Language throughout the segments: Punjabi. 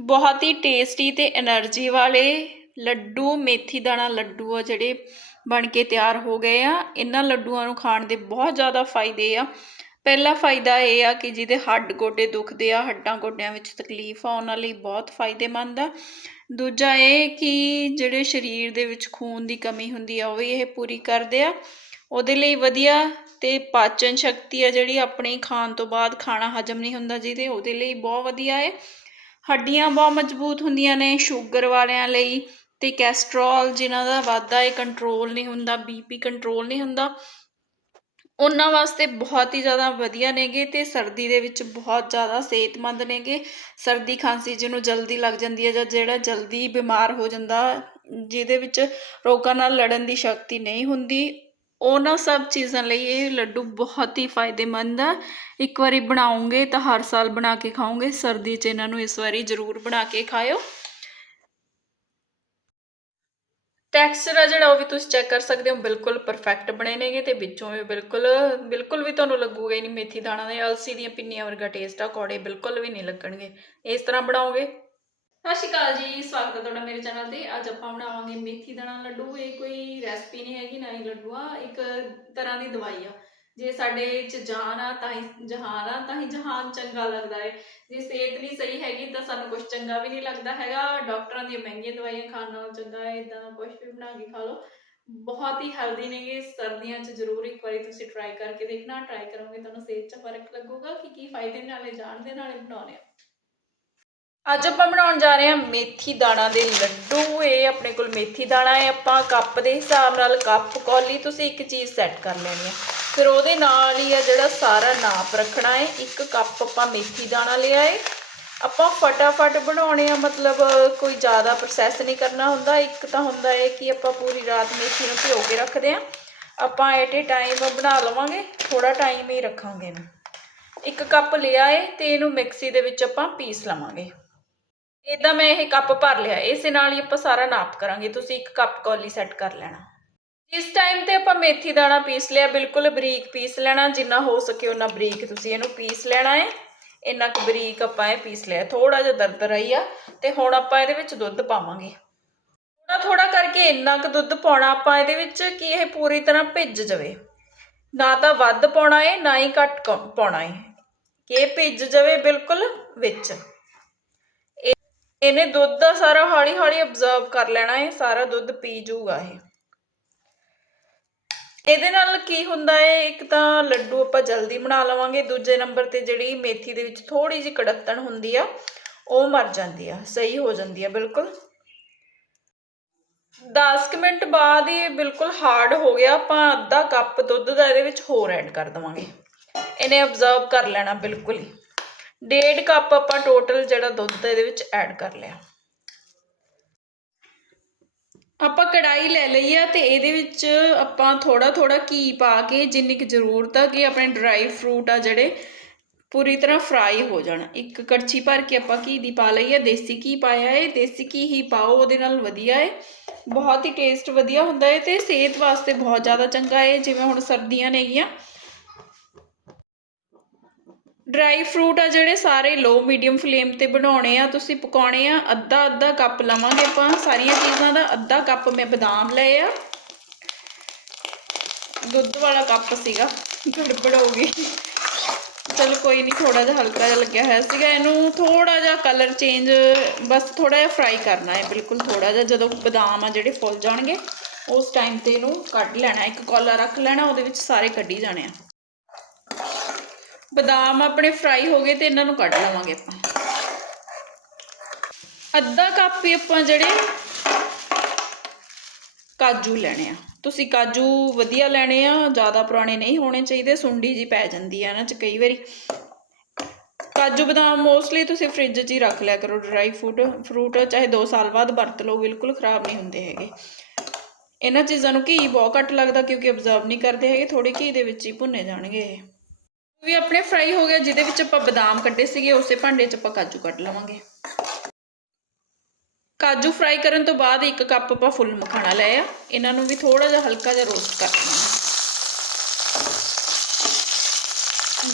ਬਹੁਤ ਹੀ ਟੇਸਟੀ ਤੇ એનર્ਜੀ ਵਾਲੇ ਲੱਡੂ, ਮੇਥੀ ਦਾਣਾ ਲੱਡੂ ਆ ਜਿਹੜੇ ਬਣ ਕੇ ਤਿਆਰ ਹੋ ਗਏ ਆ। ਇਹਨਾਂ ਲੱਡੂਆਂ ਨੂੰ ਖਾਣ ਦੇ ਬਹੁਤ ਜ਼ਿਆਦਾ ਫਾਇਦੇ ਆ। ਪਹਿਲਾ ਫਾਇਦਾ ਇਹ ਆ ਕਿ ਜਿਹਦੇ ਹੱਡ ਗੋਡੇ ਦੁਖਦੇ ਆ, ਹੱਡਾਂ ਗੋਡਿਆਂ ਵਿੱਚ ਤਕਲੀਫ ਆ, ਉਹਨਾਂ ਲਈ ਬਹੁਤ ਫਾਇਦੇਮੰਦ ਆ। ਦੂਜਾ ਇਹ ਕਿ ਜਿਹੜੇ ਸਰੀਰ ਦੇ ਵਿੱਚ ਖੂਨ ਦੀ ਕਮੀ ਹੁੰਦੀ ਆ, ਉਹ ਵੀ ਇਹ ਪੂਰੀ ਕਰਦੇ ਆ। ਉਹਦੇ ਲਈ ਵਧੀਆ ਤੇ ਪਾਚਨ ਸ਼ਕਤੀ ਆ ਜਿਹੜੀ ਆਪਣੇ ਖਾਣ ਤੋਂ ਬਾਅਦ ਖਾਣਾ ਹਜਮ ਨਹੀਂ ਹੁੰਦਾ ਜਿਹਦੇ, ਉਹਦੇ ਲਈ ਬਹੁਤ ਵਧੀਆ ਹੈ ਹੱਡੀਆਂ ਬਹੁਤ ਮਜ਼ਬੂਤ ਹੁੰਦੀਆਂ ਨੇ, ਸ਼ੂਗਰ ਵਾਲਿਆਂ ਲਈ ਤੇ ਕੈਸਟਰੋਲ ਜਿਨ੍ਹਾਂ ਦਾ ਵਾਧਾ ਹੈ ਕੰਟਰੋਲ ਨਹੀਂ ਹੁੰਦਾ ਬੀਪੀ ਕੰਟਰੋਲ ਨਹੀਂ ਹੁੰਦਾ, ਉਹਨਾਂ ਵਾਸਤੇ ਬਹੁਤ ਹੀ ਜ਼ਿਆਦਾ ਵਧੀਆ ਨੇਗੇ ਤੇ ਸਰਦੀ ਦੇ ਵਿੱਚ ਬਹੁਤ ਜ਼ਿਆਦਾ ਸਿਹਤਮੰਦ ਨੇਗੇ। ਸਰਦੀ ਖਾਂਸੀ ਜਿਹਨੂੰ ਜਲਦੀ ਲੱਗ ਜਾਂਦੀ ਹੈ ਜਾਂ ਜਿਹੜਾ ਜਲਦੀ ਬਿਮਾਰ ਹੋ ਜਾਂਦਾ, ਜਿਹਦੇ ਵਿੱਚ ਰੋਗਾਂ ਨਾਲ ਲੜਨ ਦੀ ਸ਼ਕਤੀ ਨਹੀਂ ਹੁੰਦੀ। ਉਹਨਾਂ ਸਭ ਚੀਜ਼ਾਂ ਲਈ ਇਹ ਲੱਡੂ ਬਹੁਤ ਹੀ ਫਾਇਦੇਮੰਦ ਆ। ਇੱਕ ਵਾਰੀ ਬਣਾਉਂਗੇ ਤਾਂ ਹਰ ਸਾਲ ਬਣਾ ਕੇ ਖਾਓਗੇ। ਸਰਦੀ 'ਚ ਇਹਨਾਂ ਨੂੰ ਇਸ ਵਾਰੀ ਜ਼ਰੂਰ ਬਣਾ ਕੇ ਖਾਇਓ। ਟੈਕਸਚਰ ਆ ਜਿਹੜਾ ਉਹ ਵੀ ਤੁਸੀਂ ਚੈੱਕ ਕਰ ਸਕਦੇ ਹੋ, ਬਿਲਕੁਲ ਪਰਫੈਕਟ ਬਣੇ ਨੇਗੇ ਤੇ ਵਿੱਚੋਂ ਵੀ ਬਿਲਕੁਲ ਬਿਲਕੁਲ ਵੀ ਤੁਹਾਨੂੰ ਲੱਗੂਗਾ ਹੀ ਨਹੀਂ ਮੇਥੀ ਦਾਣਾ ਦੇ, ਅਲਸੀ ਦੀਆਂ ਪਿੰਨੀਆਂ ਵਰਗਾ ਟੇਸਟ ਆ, ਕੌੜੇ ਬਿਲਕੁਲ ਵੀ ਨਹੀਂ ਲੱਗਣਗੇ। ਇਸ ਤਰ੍ਹਾਂ ਬਣਾਓਗੇ। ਸਤਿ ਸ਼੍ਰੀ ਅਕਾਲ ਜੀ, ਸਵਾਗਤ ਹੈ ਤੁਹਾਡਾ ਮੇਰੇ ਚੈਨਲ ਤੇ। ਅੱਜ ਆਪਾਂ ਬਣਾਵਾਂਗੇ ਮੇਥੀ ਦਾਣਾ ਲੱਡੂ। ਇਹ ਕੋਈ ਰੈਸਪੀ ਨਹੀਂ ਹੈਗੀ, ਨਾ ਹੀ ਲੱਡੂ ਆ, ਇੱਕ ਤਰ੍ਹਾਂ ਦੀ ਦਵਾਈ ਆ। ਜੇ ਸਾਡੇ ਚ ਜਾਨ ਆ, ਤਾਂ ਹੀ ਜਹਾਨ ਆ, ਤਾਂ ਹੀ ਜਹਾਨ ਚੰਗਾ ਲੱਗਦਾ ਹੈ ਜੇ ਸਿਹਤ ਨਹੀਂ ਸਹੀ ਹੈਗੀ, ਤਾਂ ਸਾਨੂੰ ਕੁਝ ਚੰਗਾ ਵੀ ਨਹੀਂ ਲੱਗਦਾ ਹੈਗਾ। ਡਾਕਟਰਾਂ ਦੀਆਂ ਮਹਿੰਗੀਆਂ ਦਵਾਈਆਂ ਖਾਣ ਨਾਲੋਂ ਚੰਗਾ ਹੈ ਇਦਾਂ ਦਾ ਕੁਝ ਵੀ ਬਣਾ ਕੇ ਖਾ ਲਓ। ਬਹੁਤ ਹੀ ਹੈਲਦੀ ਨੇਗੇ ਸਰਦੀਆਂ 'ਚ ਜ਼ਰੂਰ ਇੱਕ ਵਾਰੀ ਤੁਸੀਂ ਟਰਾਈ ਕਰਕੇ ਦੇਖਣਾ। ਟਰਾਈ ਕਰੋਗੇ, ਤੁਹਾਨੂੰ ਸਿਹਤ 'ਚ ਫ਼ਰਕ ਲੱਗੂਗਾ ਕਿ ਕੀ ਫਾਇਦੇ ਨਾਲੇ ਜਾਣਦੇ ਨਾਲੇ ਬਣਾਉਣੇ ਆ। ਅੱਜ ਆਪਾਂ ਬਣਾਉਣ ਜਾ ਰਹੇ ਹਾਂ ਮੇਥੀ ਦਾਣਾ ਦੇ ਲੱਡੂ। ਇਹ ਆਪਣੇ ਕੋਲ ਮੇਥੀ ਦਾਣਾ ਹੈ, ਆਪਾਂ ਕੱਪ ਦੇ ਹਿਸਾਬ ਨਾਲ ਕੱਪ, ਕੌਲੀ ਤੁਸੀਂ ਇੱਕ ਚੀਜ਼ ਸੈੱਟ ਕਰ ਲੈਣੀ ਹੈ। ਫਿਰ ਉਹਦੇ ਨਾਲ ਹੀ ਆ ਜਿਹੜਾ ਸਾਰਾ ਨਾਪ ਰੱਖਣਾ ਹੈ, ਇੱਕ ਕੱਪ ਆਪਾਂ ਮੇਥੀ ਦਾਣਾ ਲਿਆ ਹੈ। ਆਪਾਂ ਫਟਾਫਟ ਬਣਾਉਣੇ ਆ, ਮਤਲਬ ਕੋਈ ਜ਼ਿਆਦਾ ਪ੍ਰੋਸੈਸ ਨਹੀਂ ਕਰਨਾ ਹੁੰਦਾ। ਇੱਕ ਤਾਂ ਹੁੰਦਾ ਹੈ ਕਿ ਆਪਾਂ ਪੂਰੀ ਰਾਤ ਮੇਥੀ ਨੂੰ ਭਿਓ ਕੇ ਰੱਖਦੇ ਆ ਆਪਾਂ ਐਟ ਏ ਟਾਈਮ ਬਣਾ ਲਵਾਂਗੇ ਥੋੜਾ ਟਾਈਮ ਹੀ ਰੱਖਾਂਗੇ ਇਹਨੂੰ। ਇੱਕ ਕੱਪ ਲਿਆ ਹੈ ਤੇ ਇਹਨੂੰ ਮਿਕਸੀ ਦੇ ਵਿੱਚ ਆਪਾਂ ਪੀਸ ਲਵਾਂਗੇ। ਇਦਾਂ ਮੈਂ ਇਹ ਕੱਪ ਭਰ ਲਿਆ, ਇਸੇ ਨਾਲ ਹੀ ਆਪਾਂ ਸਾਰਾ ਨਾਪ ਕਰਾਂਗੇ, ਤੁਸੀਂ ਇੱਕ ਕੱਪ ਕੌਲੀ ਸੈੱਟ ਕਰ ਲੈਣਾ। ਇਸ ਟਾਈਮ ਤੇ ਆਪਾਂ ਮੇਥੀ ਦਾਣਾ ਪੀਸ ਲਿਆ, ਬਿਲਕੁਲ ਬਰੀਕ ਪੀਸ ਲੈਣਾ, ਜਿੰਨਾ ਹੋ ਸਕੇ ਉਹਨਾਂ ਬਰੀਕ ਤੁਸੀਂ ਇਹਨੂੰ ਪੀਸ ਲੈਣਾ ਹੈ ਇੰਨਾ ਕੁ ਬਰੀਕ ਆਪਾਂ ਇਹ ਪੀਸ ਲਿਆ ਥੋੜਾ ਜਿਹਾ ਦਰਦ ਰਹੀ ਆ, ਤੇ ਹੁਣ ਆਪਾਂ ਇਹਦੇ ਵਿੱਚ ਦੁੱਧ ਪਾਵਾਂਗੇ। ਥੋੜਾ ਥੋੜਾ ਕਰਕੇ ਇੰਨਾ ਕੁ ਦੁੱਧ ਪਾਉਣਾ ਆਪਾਂ ਇਹਦੇ ਵਿੱਚ, ਕਿ ਇਹ ਪੂਰੀ ਤਰ੍ਹਾਂ ਭਿੱਜ ਜਾਵੇ। ਨਾ ਤਾਂ ਵੱਧ ਪਾਉਣਾ ਹੈ ਨਾ ਹੀ ਘੱਟ ਕ- ਪਾਉਣਾ ਹੈ ਕਿ ਇਹ ਭਿੱਜ ਜਾਵੇ ਬਿਲਕੁਲ ਵਿੱਚ। ਇਹਨੇ ਦੁੱਧ ਦਾ ਸਾਰਾ ਹੌਲੀ ਹੌਲੀ ਅਬਜ਼ਰਵ ਕਰ ਲੈਣਾ ਹੈ ਸਾਰਾ ਦੁੱਧ ਪੀ ਜਾਊਗਾ ਇਹ। ਇਹਦੇ ਨਾਲ ਕੀ ਹੁੰਦਾ ਹੈ ਇੱਕ ਤਾਂ ਲੱਡੂ ਆਪਾਂ ਜਲਦੀ ਬਣਾ ਲਵਾਂਗੇ, ਦੂਜੇ ਨੰਬਰ ਤੇ ਜਿਹੜੀ ਮੇਥੀ ਦੇ ਵਿੱਚ ਥੋੜੀ ਜਿਹੀ ਕੜੱਤਣ ਹੁੰਦੀ ਆ, ਉਹ ਮਰ ਜਾਂਦੀ ਆ, ਸਹੀ ਹੋ ਜਾਂਦੀ ਆ, ਬਿਲਕੁਲ। 10 ਕੁ ਮਿੰਟ ਬਾਅਦ ਹੀ ਇਹ ਬਿਲਕੁਲ ਹਾਰਡ ਹੋ ਗਿਆ, ਆਪਾਂ ਅੱਧਾ ਕੱਪ ਦੁੱਧ ਦਾ ਇਹਦੇ ਵਿੱਚ ਹੋਰ ਐਡ ਕਰ ਦਵਾਂਗੇ। ਇਹਨੇ ਅਬਜ਼ਰਵ ਕਰ ਲੈਣਾ ਬਿਲਕੁਲ ਹੀ। ਡੇਢ ਕੱਪ ਆਪਾਂ ਟੋਟਲ ਜਿਹੜਾ ਦੁੱਧ ਇਹਦੇ ਵਿੱਚ ਐਡ ਕਰ ਲਿਆ। ਆਪਾਂ ਕੜਾਈ ਲੈ ਲਈ ਆ ਤੇ ਇਹਦੇ ਵਿੱਚ ਆਪਾਂ ਥੋੜਾ ਥੋੜਾ ਘੀ ਪਾ ਕੇ ਜਿੰਨੀ ਕੁ ਜ਼ਰੂਰਤ ਆ ਕਿ ਆਪਣੇ ਡਰਾਈ ਫਰੂਟ ਆ ਜਿਹੜੇ, ਪੂਰੀ ਤਰ੍ਹਾਂ ਫਰਾਈ ਹੋ ਜਾਣ। ਇੱਕ ਕੜਛੀ ਭਰ ਕੇ ਆਪਾਂ ਘੀ ਦੀ ਪਾ ਲਈ ਆ, ਦੇਸੀ ਘੀ ਪਾਇਆ ਹੈ ਦੇਸੀ ਘੀ ਹੀ ਪਾਓ, ਉਹਦੇ ਨਾਲ ਵਧੀਆ ਏ। ਬਹੁਤ ਹੀ ਟੇਸਟ ਵਧੀਆ ਹੁੰਦਾ ਏ ਤੇ ਸਿਹਤ ਵਾਸਤੇ ਬਹੁਤ ਜ਼ਿਆਦਾ ਚੰਗਾ ਹੈ ਜਿਵੇਂ ਹੁਣ ਸਰਦੀਆਂ ਨੇਗੀਆਂ ਡਰਾਈ ਫਰੂਟ ਆ ਜਿਹੜੇ ਸਾਰੇ ਲੋ ਮੀਡੀਅਮ ਫਲੇਮ ਤੇ ਬਣਾਉਣੇ ਆ, ਤੁਸੀਂ ਪਕਾਉਣੇ ਆ, ਅੱਧਾ ਅੱਧਾ ਕੱਪ ਲਵਾਂਗੇ ਆਪਾਂ। ਸਾਰੀਆਂ ਚੀਜ਼ਾਂ ਦਾ ਅੱਧਾ ਕੱਪ ਮੈਂ ਬਦਾਮ ਲਏ ਆ। ਦੁੱਧ ਵਾਲਾ ਕੱਪ ਸੀਗਾ, ਗੜਬੜ ਹੋ ਗਈ। ਚਲ ਕੋਈ ਨਹੀਂ ਥੋੜਾ ਜਿਹਾ ਹਲਕਾ ਜਿਹਾ ਲੱਗਿਆ ਹੋਇਆ ਸੀਗਾ। ਇਹਨੂੰ ਥੋੜਾ ਜਿਹਾ ਕਲਰ ਚੇਂਜ ਬਸ ਥੋੜਾ ਜਿਹਾ ਫਰਾਈ ਕਰਨਾ ਹੈ, ਬਿਲਕੁਲ ਥੋੜਾ ਜਿਹਾ। ਜਦੋਂ ਬਦਾਮ ਆ ਜਿਹੜੇ ਫੁੱਲ ਜਾਣਗੇ, ਉਸ ਟਾਈਮ ਤੇ ਇਹਨੂੰ ਕੱਢ ਲੈਣਾ, ਇੱਕ ਕੌਲਾ ਰੱਖ ਲੈਣਾ, ਉਹਦੇ ਵਿੱਚ ਸਾਰੇ ਕੱਢੀ ਜਾਣੇ ਆ। ਬਦਾਮ ਆਪਣੇ ਫਰਾਈ ਹੋ ਗਏ ਤੇ ਇਹਨਾਂ ਨੂੰ ਕੱਢ ਲਵਾਂਗੇ ਆਪਾਂ। ਅੱਧਾ ਕੱਪ ਹੀ ਆਪਾਂ ਜਿਹੜੇ ਕਾਜੂ ਲੈਣੇ ਆ। ਤੁਸੀਂ ਕਾਜੂ ਵਧੀਆ ਲੈਣੇ ਆ, ਜ਼ਿਆਦਾ ਪੁਰਾਣੇ ਨਹੀਂ ਹੋਣੇ ਚਾਹੀਦੇ, ਸੁੰਡੀ ਜੀ ਪੈ ਜਾਂਦੀ ਆ ਇਹਨਾਂ 'ਚ ਕਈ ਵਾਰੀ। ਕਾਜੂ ਬਦਾਮ ਮੋਸਟਲੀ ਤੁਸੀਂ ਫ੍ਰਿਜ 'ਚ ਹੀ ਰੱਖ ਲਿਆ ਕਰੋ ਡਰਾਈ ਫੂਡ ਫਰੂਟ ਚਾਹੇ 2 ਸਾਲ ਬਾਅਦ ਵਰਤ ਲਓ, ਬਿਲਕੁਲ ਖਰਾਬ ਨਹੀਂ ਹੁੰਦੇ ਹੈਗੇ। ਇਹਨਾਂ ਚੀਜ਼ਾਂ ਨੂੰ ਘੀ ਬਹੁਤ ਘੱਟ ਲੱਗਦਾ ਕਿਉਂਕਿ ਅਬਜ਼ਰਵ ਨਹੀਂ ਕਰਦੇ ਹੈਗੇ ਥੋੜੇ ਘੀ ਦੇ ਵਿੱਚ ਹੀ ਭੁੰਨੇ ਜਾਣਗੇ ਇਹ। ਵੀ ਆਪਣੇ ਫਰਾਈ ਹੋ ਗਿਆ, ਜਿਹਦੇ ਵਿੱਚ ਆਪਾਂ ਬਦਾਮ ਕੱਢੇ ਸੀਗੇ, ਉਸੇ ਭਾਂਡੇ 'ਚ ਆਪਾਂ ਕਾਜੂ ਕੱਢ ਲਵਾਂਗੇ। ਕਾਜੂ ਫਰਾਈ ਕਰਨ ਤੋਂ ਬਾਅਦ ਇੱਕ ਕੱਪ ਆਪਾਂ ਫੁੱਲ ਮਖਾਣਾ ਲਿਆ ਇਹਨਾਂ ਨੂੰ ਵੀ ਥੋੜਾ ਜਿਹਾ ਹਲਕਾ ਜਿਹਾ ਰੋਸਟ ਕਰ ਲੈਣਾ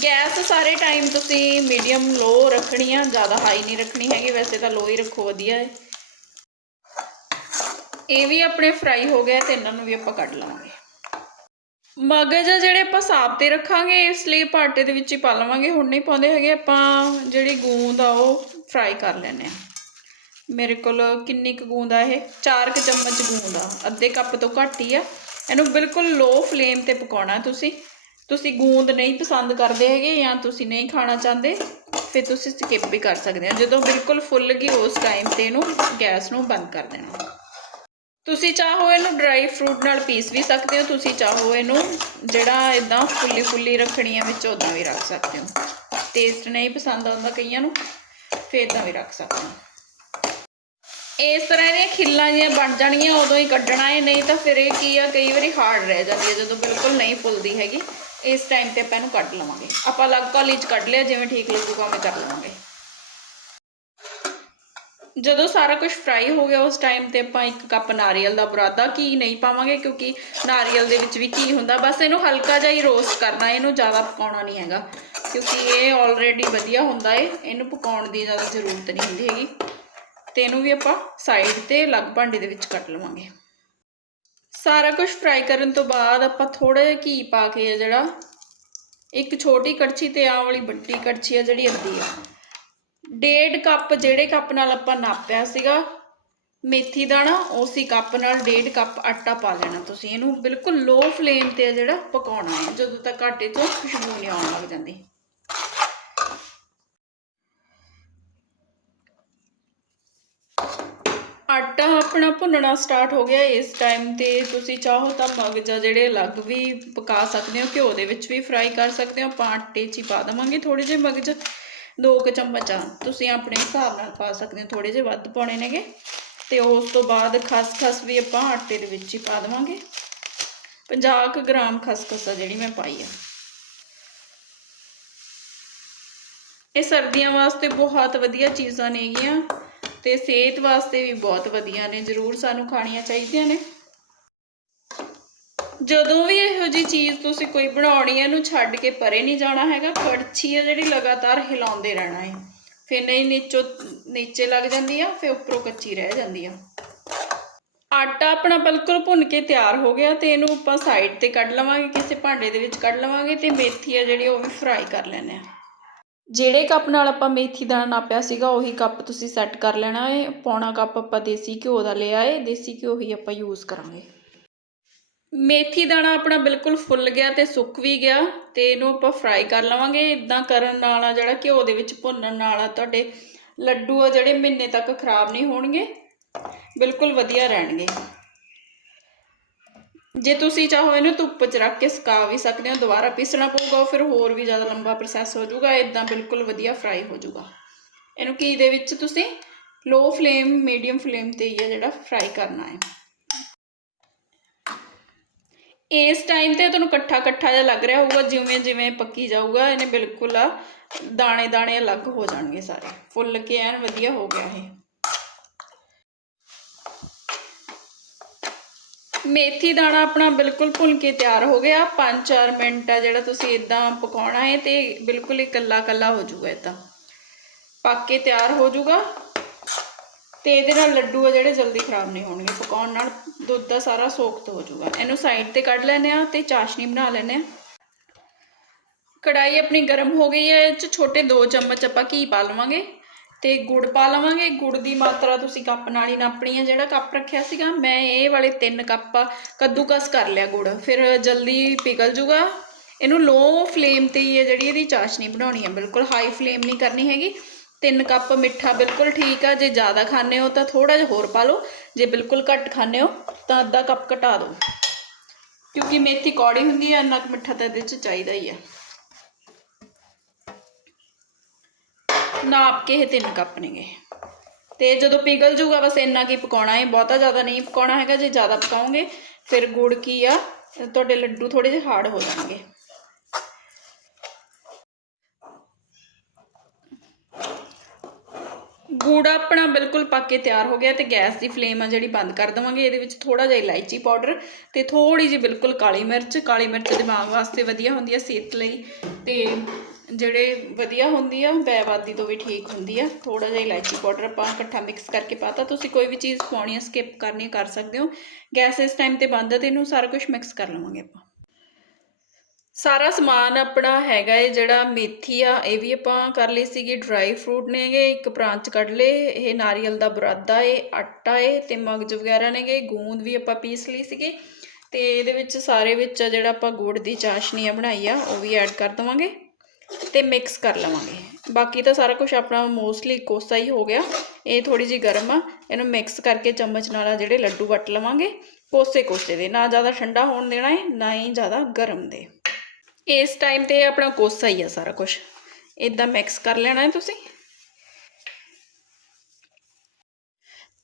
ਗੈਸ ਸਾਰੇ ਟਾਈਮ ਤੁਸੀਂ ਮੀਡੀਅਮ ਲੋ ਰੱਖਣੀ ਆ, ਜ਼ਿਆਦਾ ਹਾਈ ਨਹੀਂ ਰੱਖਣੀ ਹੈਗੀ, ਵੈਸੇ ਤਾਂ ਲੋ ਹੀ ਰੱਖੋ, ਵਧੀਆ ਹੈ। ਇਹ ਵੀ ਆਪਣੇ ਫਰਾਈ ਹੋ ਗਿਆ ਤੇ ਇਹਨਾਂ ਨੂੰ ਵੀ ਆਪਾਂ ਕੱਢ ਲਵਾਂਗੇ। ਮਗਜ ਆ ਜਿਹੜੇ ਆਪਾਂ ਸਾਬ ਤੇ ਰੱਖਾਂਗੇ, ਇਸ ਲਈ ਪਾਟੇ ਦੇ ਵਿੱਚ ਹੀ ਪਾ ਲਵਾਂਗੇ। ਹੁਣ ਨਹੀਂ ਪਾਉਂਦੇ ਹੈਗੇ, ਆਪਾਂ ਜਿਹੜੀ ਗੂੰਦ ਆ ਉਹ ਫਰਾਈ ਕਰ ਲੈਨੇ ਆ ਮੇਰੇ ਕੋਲ ਕਿੰਨੀ ਕੁ ਗੂੰਦ ਆ ਇਹ? 4 ਕੁ ਚਮਚ ਗੂੰਦ ਆ। ਅੱਧੇ ਕੱਪ ਤੋਂ ਘੱਟ ਹੀ ਆ। ਇਹਨੂੰ ਬਿਲਕੁਲ ਲੋ ਫਲੇਮ ਤੇ ਪਕਾਉਣਾ ਤੁਸੀਂ। ਤੁਸੀਂ ਗੂੰਦ ਨਹੀਂ ਪਸੰਦ ਕਰਦੇ ਹੈਗੇ ਜਾਂ ਤੁਸੀਂ ਨਹੀਂ ਖਾਣਾ ਚਾਹੁੰਦੇ, ਫਿਰ ਤੁਸੀਂ ਸਕਿਪ ਵੀ ਕਰ ਸਕਦੇ ਹੋ। ਜਦੋਂ ਬਿਲਕੁਲ ਫੁੱਲ ਗਈ, ਉਸ ਟਾਈਮ ਤੇ ਇਹਨੂੰ ਗੈਸ ਨੂੰ ਬੰਦ ਕਰ ਦੇਣਾ। ਤੁਸੀਂ ਚਾਹੋ ਇਹਨੂੰ ਡਰਾਈ ਫਰੂਟ ਨਾਲ ਪੀਸ ਵੀ ਸਕਦੇ ਹੋ, ਤੁਸੀਂ ਚਾਹੋ ਇਹਨੂੰ ਜਿਹੜਾ ਇਦਾਂ ਫੁੱਲੀ ਫੁੱਲੀ ਰੱਖਣੀ ਆ ਵਿੱਚ ਉਦਾਂ ਵੀ ਰੱਖ ਸਕਦੇ ਹੋ। ਟੇਸਟ ਨਹੀਂ ਪਸੰਦ ਆਉਂਦਾ ਕਈਆਂ ਨੂੰ, ਫਿਰ ਇਦਾਂ ਵੀ ਰੱਖ ਸਕਦੇ ਹੋ। ਇਸ ਤਰ੍ਹਾਂ ਇਹਦੀਆਂ ਖਿੱਲਾਂ ਜਿਹੀਆਂ ਬਣ ਜਾਣਗੀਆਂ, ਉਦੋਂ ਹੀ ਕੱਢਣਾ ਹੈ, ਨਹੀਂ ਤਾਂ ਫਿਰ ਇਹ ਕੀ ਆ, ਕਈ ਵਾਰੀ ਹਾਰਡ ਰਹਿ ਜਾਂਦੀ ਹੈ, ਜਦੋਂ ਬਿਲਕੁਲ ਨਹੀਂ ਫੁੱਲਦੀ ਹੈਗੀ, ਇਸ ਟਾਈਮ ਤੇ ਆਪਾਂ ਇਹਨੂੰ ਕੱਢ ਲਵਾਂਗੇ। ਆਪਾਂ ਅਲੱਗ ਕਾਲੀ ਚ ਕੱਢ ਲਿਆ, ਜਿਵੇਂ ਠੀਕ ਲੱਗੂਗਾ, ਉਵੇਂ ਕਰ ਲਵਾਂਗੇ। ਜਦੋਂ ਸਾਰਾ ਕੁਝ ਫਰਾਈ ਹੋ ਗਿਆ ਉਸ ਟਾਈਮ ਤੇ ਆਪਾਂ ਇੱਕ ਕੱਪ ਨਾਰੀਅਲ ਦਾ ਬੁਰਾਦਾ ਘੀ ਨਹੀਂ ਪਾਵਾਂਗੇ ਕਿਉਂਕਿ ਨਾਰੀਅਲ ਦੇ ਵਿੱਚ ਵੀ ਘੀ ਹੁੰਦਾ, ਬਸ ਇਹਨੂੰ ਹਲਕਾ ਜਿਹਾ ਹੀ ਰੋਸਟ ਕਰਨਾ, ਇਹਨੂੰ ਜ਼ਿਆਦਾ ਪਕਾਉਣਾ ਨਹੀਂ ਹੈਗਾ, ਕਿਉਂਕਿ ਇਹ ਆਲਰੇਡੀ ਵਧੀਆ ਹੁੰਦਾ ਏ, ਇਹਨੂੰ ਪਕਾਉਣ ਦੀ ਜ਼ਿਆਦਾ ਜ਼ਰੂਰਤ ਨਹੀਂ ਹੁੰਦੀ ਹੈਗੀ, ਤੇ ਇਹਨੂੰ ਵੀ ਆਪਾਂ ਸਾਈਡ ਤੇ ਅਲੱਗ ਭਾਂਡੇ ਦੇ ਵਿੱਚ ਕੱਟ ਲਵਾਂਗੇ। ਸਾਰਾ ਕੁਝ ਫਰਾਈ ਕਰਨ ਤੋਂ ਬਾਅਦ ਆਪਾਂ ਥੋੜਾ ਜਿਹਾ ਘੀ ਪਾ ਕੇ ਜਿਹੜਾ, ਇੱਕ ਛੋਟੀ ਕੜਛੀ ਤੇ ਆਹ ਵਾਲੀ ਵੱਡੀ ਕੜਛੀ ਆ ਜਿਹੜੀ ਅੱਧੀ ਆ ਡੇਢ ਕੱਪ, ਜਿਹੜੇ ਕੱਪ ਨਾਲ ਆਪਾਂ ਨਾਪਿਆ ਸੀਗਾ, ਮੇਥੀ ਦਾਣਾ ਉਸੇ ਕੱਪ ਨਾਲ ਡੇਢ ਕੱਪ ਆਟਾ ਪਾ ਲੈਣਾ ਤੁਸੀਂ। ਇਹਨੂੰ ਬਿਲਕੁਲ ਲੋ ਫਲੇਮ ਤੇ ਜਿਹੜਾ ਪਕਾਉਣਾ ਹੈ, ਜਦੋਂ ਤੱਕ ਆਟੇ ਤੋਂ ਖੁਸ਼ਬੂ ਨਹੀਂ ਆਉਣ ਲੱਗ ਜਾਂਦੀ। ਆਟਾ ਆਪਣਾ ਭੁੰਨਣਾ ਸਟਾਰਟ ਹੋ ਗਿਆ ਇਸ ਟਾਈਮ ਤੇ। ਤੁਸੀਂ ਚਾਹੋ ਤਾਂ ਮਗਜ ਜਿਹੜੇ ਅਲੱਗ ਵੀ ਪਕਾ ਸਕਦੇ ਹੋ, ਘਿਓ ਦੇ ਵਿੱਚ ਵੀ ਫਰਾਈ ਕਰ ਸਕਦੇ ਹੋ। ਆਪਾਂ ਆਟੇ 'ਚ ਹੀ ਪਾ ਦੇਵਾਂਗੇ। ਥੋੜੇ ਜਿਹੇ ਮਗਜ ਦੋ ਕੁ ਚਮਚਾਂ ਤੁਸੀਂ ਆਪਣੇ ਹਿਸਾਬ ਨਾਲ ਪਾ ਸਕਦੇ ਹੋ ਥੋੜੇ ਜਿਹੇ ਵੱਧ ਪਾਉਣੇ ਨੇਗੇ ਤੇ ਉਸ ਤੋਂ ਬਾਅਦ ਖਸਖਸ ਵੀ ਆਪਾਂ ਆਟੇ ਦੇ ਵਿੱਚ ਹੀ ਪਾ ਦੇਵਾਂਗੇ। 50 ਕੁ ਗ੍ਰਾਮ ਖਸਖਸ ਆ ਜਿਹੜੀ ਮੈਂ ਪਾਈ ਆ। ਇਹ ਸਰਦੀਆਂ ਵਾਸਤੇ ਬਹੁਤ ਵਧੀਆ ਚੀਜ਼ਾਂ ਨੇਗੀਆਂ ਤੇ ਸਿਹਤ ਵਾਸਤੇ ਵੀ ਬਹੁਤ ਵਧੀਆ ਨੇ, ਜ਼ਰੂਰ ਸਾਨੂੰ ਖਾਣੀਆਂ ਚਾਹੀਦੀਆਂ ਨੇ। ਜਦੋਂ ਵੀ ਇਹੋ ਜੀ ਚੀਜ਼ ਤੁਸੀਂ ਕੋਈ ਬਣਾਉਣੀ ਹੈ, ਇਹਨੂੰ ਛੱਡ ਕੇ ਪਰੇ ਨਹੀਂ ਜਾਣਾ ਹੈਗਾ, ਕੜਛੀ ਹੈ ਜਿਹੜੀ ਲਗਾਤਾਰ ਹਿਲਾਉਂਦੇ ਰਹਿਣਾ ਹੈ। ਫਿਰ ਨਹੀਂ ਨੀਚੋਂ, ਨੀਚੇ ਲੱਗ ਜਾਂਦੀ ਆ, ਫਿਰ ਉੱਪਰੋਂ ਕੱਚੀ ਰਹਿ ਜਾਂਦੀ ਆ। ਆਟਾ ਆਪਣਾ ਬਿਲਕੁਲ ਭੁੰਨ ਕੇ ਤਿਆਰ ਹੋ ਗਿਆ ਤੇ ਇਹਨੂੰ ਆਪਾਂ ਸਾਈਡ ਤੇ ਕੱਢ ਲਵਾਂਗੇ, ਕਿਸੇ ਭਾਂਡੇ ਦੇ ਵਿੱਚ ਕੱਢ ਲਵਾਂਗੇ ਤੇ ਮੇਥੀ ਆ ਜਿਹੜੀ ਉਹ ਵੀ ਫਰਾਈ ਕਰ ਲੈਣੇ ਆ ਜਿਹੜੇ ਕੱਪ ਨਾਲ ਆਪਾਂ ਮੇਥੀ ਦਾਣਾ ਨਾਪਿਆ ਸੀਗਾ, ਉਹੀ ਕੱਪ ਤੁਸੀਂ ਸੈੱਟ ਕਰ ਲੈਣਾ ਹੈ। ਪੌਣਾ ਕੱਪ ਆਪਾਂ ਦੇਸੀ ਘਿਓ ਦਾ ਲਿਆ ਹੈ, ਦੇਸੀ ਘਿਓ ਹੀ ਆਪਾਂ ਯੂਜ਼ ਕਰਾਂਗੇ। ਮੇਥੀ ਦਾਣਾ ਆਪਣਾ ਬਿਲਕੁਲ ਫੁੱਲ ਗਿਆ ਤੇ ਸੁੱਕ ਵੀ ਗਿਆ ਤੇ ਇਹਨੂੰ ਆਪਾਂ ਫਰਾਈ ਕਰ ਲਵਾਂਗੇ। ਇਦਾਂ ਕਰਨ ਨਾਲ ਆ ਜਿਹੜਾ ਘਿਓ ਦੇ ਵਿੱਚ ਭੁੰਨਣ ਨਾਲ ਆ, ਤੁਹਾਡੇ ਲੱਡੂ ਆ ਜਿਹੜੇ ਮਹੀਨੇ ਤੱਕ ਖਰਾਬ ਨਹੀਂ ਹੋਣਗੇ, ਬਿਲਕੁਲ ਵਧੀਆ ਰਹਿਣਗੇ। ਜੇ ਤੁਸੀਂ ਚਾਹੋ ਇਹਨੂੰ ਧੁੱਪ 'ਚ ਰੱਖ ਕੇ ਸੁਕਾ ਵੀ ਸਕਦੇ ਹੋ, ਦੁਬਾਰਾ ਪੀਸਣਾ ਪਊਗਾ, ਉਹ ਫਿਰ ਹੋਰ ਵੀ ਜ਼ਿਆਦਾ ਲੰਬਾ ਪ੍ਰੋਸੈਸ ਹੋ ਜਾਊਗਾ ਇਦਾਂ ਬਿਲਕੁਲ ਵਧੀਆ ਫਰਾਈ ਹੋ ਜਾਊਗਾ। ਇਹਨੂੰ ਘੀ ਦੇ ਵਿੱਚ ਤੁਸੀਂ ਲੋ ਫਲੇਮ ਮੀਡੀਅਮ ਫਲੇਮ ਤੇ ਹੀ ਹੈ ਜਿਹੜਾ ਫਰਾਈ ਕਰਨਾ ਹੈ। ਇਸ ਟਾਈਮ ਤੇ ਤੁਹਾਨੂੰ ਇਕੱਠਾ ਇਕੱਠਾ ਜਿਹਾ ਲੱਗ ਰਿਹਾ ਹੋਊਗਾ, ਜਿਵੇਂ ਜਿਵੇਂ ਪੱਕੀ ਜਾਊਗਾ, ਇਹਨੇ ਬਿਲਕੁਲ ਆ ਦਾਣੇ ਦਾਣੇ ਅਲੱਗ ਹੋ ਜਾਣਗੇ ਸਾਰੇ। ਫੁੱਲ ਕੇ ਐਨ ਵਧੀਆ ਹੋ ਗਿਆ ਇਹ। ਮੇਥੀ ਦਾਣਾ ਆਪਣਾ ਬਿਲਕੁਲ ਭੁੰਨ ਕੇ ਤਿਆਰ ਹੋ ਗਿਆ। 5-4 ਮਿੰਟ ਆ ਜਿਹੜਾ ਤੁਸੀਂ ਇਦਾਂ ਪਕਾਉਣਾ ਹੈ ਤੇ ਬਿਲਕੁਲ ਇਕੱਲਾ ਇਕੱਲਾ ਕੱਲਾ ਹੋ ਜਾਊਗਾ ਇਦਾਂ ਪੱਕ ਕੇ ਤਿਆਰ ਹੋ ਜਾਊਗਾ। ਤੇ ਇਹਦੇ ਨਾਲ ਲੱਡੂ ਆ ਜਿਹੜੇ ਜਲਦੀ ਖਰਾਬ ਨਹੀਂ ਹੋਣਗੇ। ਪਕਾਉਣ ਨਾਲ ਦੁੱਧ ਦਾ ਸਾਰਾ ਸੋਖਤ ਹੋ ਜਾਊਗਾ। ਇਹਨੂੰ ਸਾਈਡ ਤੇ ਕੱਢ ਲੈਨੇ ਆ ਤੇ ਚਾਸ਼ਨੀ ਬਣਾ ਲੈਨੇ ਆ ਕੜਾਈ ਆਪਣੀ ਗਰਮ ਹੋ ਗਈ ਹੈ। ਇਹ ਚ ਛੋਟੇ 2 ਚਮਚ ਆਪਾਂ ਘੀ ਪਾ ਲਵਾਂਗੇ ਤੇ ਗੁੜ ਪਾ ਲਵਾਂਗੇ। ਗੁੜ ਦੀ ਮਾਤਰਾ ਤੁਸੀਂ ਕੱਪ ਨਾਲ ਹੀ ਨਾਪਣੀ ਹੈ। ਜਿਹੜਾ ਕੱਪ ਰੱਖਿਆ ਸੀਗਾ, ਮੈਂ ਇਹ ਵਾਲੇ 3 ਕੱਪ ਕੱਦੂਕਸ ਕਰ ਲਿਆ ਗੁੜ। ਫਿਰ ਜਲਦੀ ਪਿਘਲ ਜੂਗਾ ਇਹਨੂੰ ਲੋ ਫਲੇਮ ਤੇ ਹੀ ਹੈ ਜਿਹੜੀ ਇਹਦੀ ਚਾਸ਼ਨੀ ਬਣਾਉਣੀ ਹੈ। ਬਿਲਕੁਲ ਹਾਈ ਫਲੇਮ ਨਹੀਂ ਕਰਨੀ ਹੈਗੀ। 3 ਕੱਪ ਮਿੱਠਾ ਬਿਲਕੁਲ ਠੀਕ ਆ, ਜੇ ਜ਼ਿਆਦਾ ਖਾਣੇ ਹੋ ਤਾਂ ਥੋੜਾ ਜਿਹਾ ਹੋਰ ਪਾ ਲਓ, ਜੇ ਬਿਲਕੁਲ ਘੱਟ ਖਾਣੇ ਹੋ ਤਾਂ ਅੱਧਾ ਕੱਪ ਘਟਾ ਦਿਓ। ਕਿਉਂਕਿ ਮੇਥੀ ਕੌੜੀ ਹੁੰਦੀ ਹੈ ਇੰਨਾ ਕੁ ਮਿੱਠਾ ਤਾਂ ਇਹਦੇ 'ਚ ਚਾਹੀਦਾ ਹੀ ਆ। ਨਾਪ ਕੇ ਇਹ 3 ਕੱਪ ਨੇਗੇ। ਤੇ ਜਦੋਂ ਪਿਘਲ ਜੂਗਾ ਬਸ ਇੰਨਾ ਕੀ ਪਕਾਉਣਾ ਹੈ ਬਹੁਤਾ ਜ਼ਿਆਦਾ ਨਹੀਂ ਪਕਾਉਣਾ ਹੈਗਾ, ਜੇ ਜ਼ਿਆਦਾ ਪਕਾਉਂਗੇ ਫਿਰ ਗੁੜ ਕੀ ਆ, ਤੁਹਾਡੇ ਲੱਡੂ ਥੋੜੇ ਜਿਹੇ ਹਾਰਡ ਹੋ ਜਾਣਗੇ। ਗੁੜ ਆਪਣਾ ਬਿਲਕੁਲ ਪੱਕ ਕੇ ਤਿਆਰ ਹੋ ਗਿਆ ਤੇ ਗੈਸ ਦੀ ਫਲੇਮ ਆ ਜਿਹੜੀ ਬੰਦ ਕਰ ਦੇਵਾਂਗੇ। ਇਹਦੇ ਵਿੱਚ ਥੋੜਾ ਜਿਹਾ ਇਲਾਇਚੀ ਪਾਊਡਰ ਤੇ ਥੋੜੀ ਜਿਹੀ ਬਿਲਕੁਲ ਕਾਲੀ ਮਿਰਚ। ਕਾਲੀ ਮਿਰਚ ਦਿਮਾਗ ਵਾਸਤੇ ਵਧੀਆ ਹੁੰਦੀ ਹੈ ਸਿਹਤ ਲਈ ਤੇ ਜਿਹੜੇ ਵਧੀਆ ਹੁੰਦੀ ਆ ਬੈਵਾਦੀ ਤੋਂ ਵੀ ਠੀਕ ਹੁੰਦੀ ਆ। ਥੋੜਾ ਜਿਹਾ ਇਲਾਇਚੀ ਪਾਊਡਰ ਆਪਾਂ ਇਕੱਠਾ ਮਿਕਸ ਕਰਕੇ ਪਾਤਾ। ਤੁਸੀਂ ਕੋਈ ਵੀ ਚੀਜ਼ ਪਾਉਣੀ ਆ ਸਕਿਪ ਕਰਨੀ ਕਰ ਸਕਦੇ ਹੋ। ਗੈਸ ਇਸ ਟਾਈਮ ਤੇ ਬੰਦ ਆ ਤੇ ਇਹਨੂੰ ਸਾਰਾ ਕੁਝ ਮਿਕਸ ਕਰ ਲਵਾਂਗੇ ਆਪਾਂ। ਸਾਰਾ ਸਮਾਨ ਆਪਣਾ ਹੈਗਾ ਏ, ਜਿਹੜਾ ਮੇਥੀ ਆ, ਇਹ ਵੀ ਆਪਾਂ ਕਰ ਲਈ ਸੀਗੀ ਡਰਾਈ ਫਰੂਟ ਨੇਗੇ ਇੱਕ ਪ੍ਰਾਂਚ ਕੱਢ ਲਏ, ਇਹ ਨਾਰੀਅਲ ਦਾ ਬਰਾਦਾ ਏ, ਆਟਾ ਏ ਤੇ ਮਗਜ ਵਗੈਰਾ ਨੇਗੇ ਗੂੰਦ ਵੀ ਆਪਾਂ ਪੀਸ ਲਈ ਸੀਗੀ ਤੇ ਇਹਦੇ ਵਿੱਚ ਸਾਰੇ ਵਿੱਚ ਜਿਹੜਾ ਆਪਾਂ ਗੁੜ ਦੀ ਚਾਸ਼ਨੀ ਆ ਬਣਾਈ ਆ, ਉਹ ਵੀ ਐਡ ਕਰ ਦਵਾਂਗੇ ਤੇ ਮਿਕਸ ਕਰ ਲਵਾਂਗੇ। ਬਾਕੀ ਤਾਂ ਸਾਰਾ ਕੁਝ ਆਪਣਾ ਮੋਸਟਲੀ ਕੋਸਾ ਹੀ ਹੋ ਗਿਆ। ਇਹ ਥੋੜੀ ਜੀ ਗਰਮ ਆ, ਇਹਨੂੰ ਮਿਕਸ ਕਰਕੇ ਚਮਚ ਨਾਲ ਆ ਜਿਹੜੇ ਲੱਡੂ ਵੱਟ ਲਵਾਂਗੇ ਕੋਸੇ ਕੋਸੇ ਦੇ, ਨਾ ਜ਼ਿਆਦਾ ਠੰਡਾ ਹੋਣ ਦੇਣਾ ਹੈ ਨਾ ਹੀ ਜ਼ਿਆਦਾ ਗਰਮ ਦੇ। ਇਸ ਟਾਈਮ ਤੇ ਆਪਣਾ ਕੋਸਾ ਹੀ ਆ ਸਾਰਾ ਕੁਝ ਇਦਾਂ ਮਿਕਸ ਕਰ ਲੈਣਾ ਹੈ ਤੁਸੀਂ।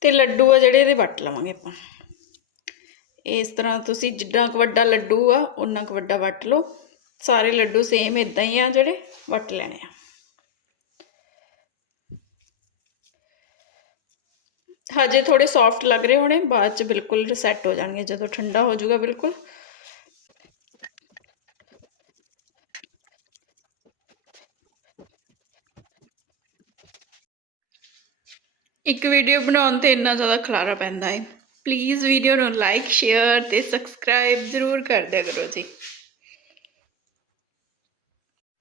ਤੇ ਲੱਡੂ ਆ ਜਿਹੜੇ ਇਹਦੇ ਵੱਟ ਲਵਾਂਗੇ ਆਪਾਂ। ਇਸ ਤਰ੍ਹਾਂ ਤੁਸੀਂ ਜਿੱਦਾਂ ਕੁ ਵੱਡਾ ਲੱਡੂ ਆ ਉਨਾ ਕੁ ਵੱਡਾ ਵੱਟ ਲਓ। ਸਾਰੇ ਲੱਡੂ ਸੇਮ ਇਦਾਂ ਹੀ ਆ ਜਿਹੜੇ ਵੱਟ ਲੈਣੇ ਆ। ਹਜੇ ਥੋੜੇ ਸੌਫਟ ਲੱਗ ਰਹੇ ਹੋਣੇ, ਬਾਅਦ ਚ ਬਿਲਕੁਲ ਸੈੱਟ ਹੋ ਜਾਣਗੇ। ਜਦੋਂ ਠੰਡਾ ਹੋ ਜਾਊਗਾ ਬਿਲਕੁਲ। ਇੱਕ ਵੀਡੀਓ ਬਣਾਉਣ ਤੇ ਇੰਨਾ ਜ਼ਿਆਦਾ ਖਲਾਰਾ ਪੈਂਦਾ ਹੈ। ਪਲੀਜ਼ ਵੀਡੀਓ ਨੂੰ ਲਾਈਕ ਸ਼ੇਅਰ ਤੇ ਸਬਸਕ੍ਰਾਈਬ ਜ਼ਰੂਰ ਕਰ ਦਿਆ ਕਰੋ ਜੀ।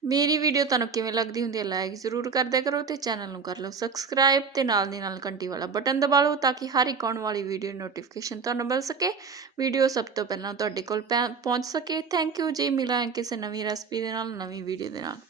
ਮੇਰੀ ਵੀਡੀਓ ਤੁਹਾਨੂੰ ਕਿਵੇਂ ਲੱਗਦੀ ਹੁੰਦੀ ਹੈ ਲਾਈਕ ਜ਼ਰੂਰ ਕਰ ਦਿਆ ਕਰੋ ਤੇ ਚੈਨਲ ਨੂੰ ਕਰ ਲਓ ਸਬਸਕ੍ਰਾਈਬ ਤੇ ਨਾਲ ਦੀ ਨਾਲ ਘੰਟੀ ਵਾਲਾ ਬਟਨ ਦਬਾ ਲਓ ਤਾਂ ਕਿ ਹਰ ਇੱਕ ਆਉਣ ਵਾਲੀ ਵੀਡੀਓ ਨੋਟੀਫਿਕੇਸ਼ਨ ਤੁਹਾਨੂੰ ਮਿਲ ਸਕੇ। ਵੀਡੀਓ ਸਭ ਤੋਂ ਪਹਿਲਾਂ ਤੁਹਾਡੇ ਕੋਲ ਪੈ- ਪਹੁੰਚ ਸਕੇ। ਥੈਂਕ ਯੂ ਜੀ। ਮਿਲਾਂਗੇ ਕਿਸੇ ਨਵੀਂ ਰੈਸਪੀ ਦੇ ਨਾਲ, ਨਵੀਂ ਵੀਡੀਓ ਦੇ ਨਾਲ।